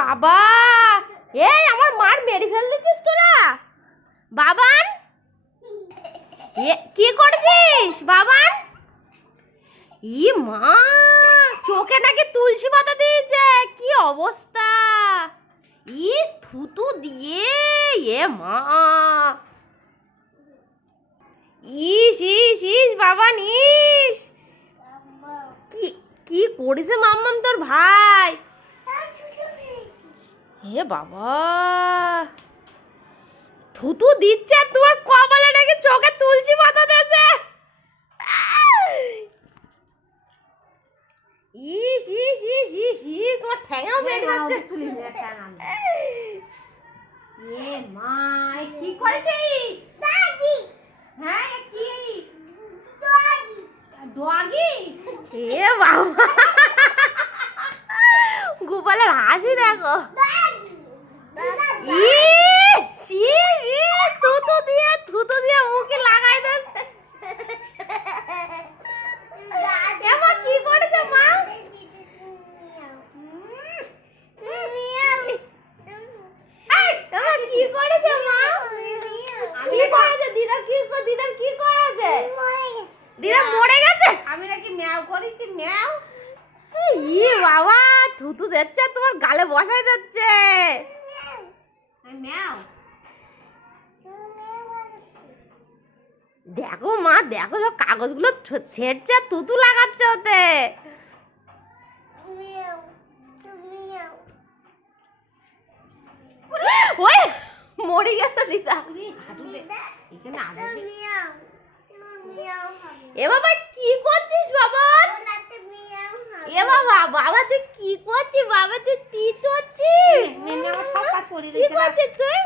বাবা, এই আমার মার মেরে ফেল দিচ্ছিস তোরা। বাবান, কি করছিস বাবান? ই মা, চোখে নাকি তুলসী পাতা দিয়েছে, কি অবস্থা! ইস থুতু দিয়ে, এ মা, ইস ইস ইস বাবান, ইস কি কি করেছে মাম্মাম তোর ভাই? হে বাবা, থুতু দিচ্ছে আর তোমার কপালে নাকি চোখে তুলসী পাতা দিয়েছে। ইস ইস ইস ইস ইস, তোমার ঠ্যাঙাও বেড়ে যাচ্ছে। তুলি এ মা, কি করেছিস? দাদি, হ্যাঁ কি ডগি? ডগি? এ বাবা, গোপালের হাসি দেখো। থুতু দিয়ে মুখে লাগাই দিয়েছে। এমা কি করেছে মা? কি করেছে মা? কি করেছে দিদা? দিদার কি করেছে? দিদা মরে গেছে। আমি নাকি ম্যাও করেছি, ম্যাও। ই বাবা, থুতু দিচ্ছে তোমার গালে বসাই দিচ্ছে। ম্যাও, দেখো মা, দেখো সব কাগজগুলো ছেড়ছে আর থুতু লাগাচ্ছে ওতে। ওই মরে গেছে দিদা। এ বাবা কি করছিস বাবা? এ বাবা, বাবা তুই কি করছিস? বাবা তুই কি করছিস? কি করছিস তুই?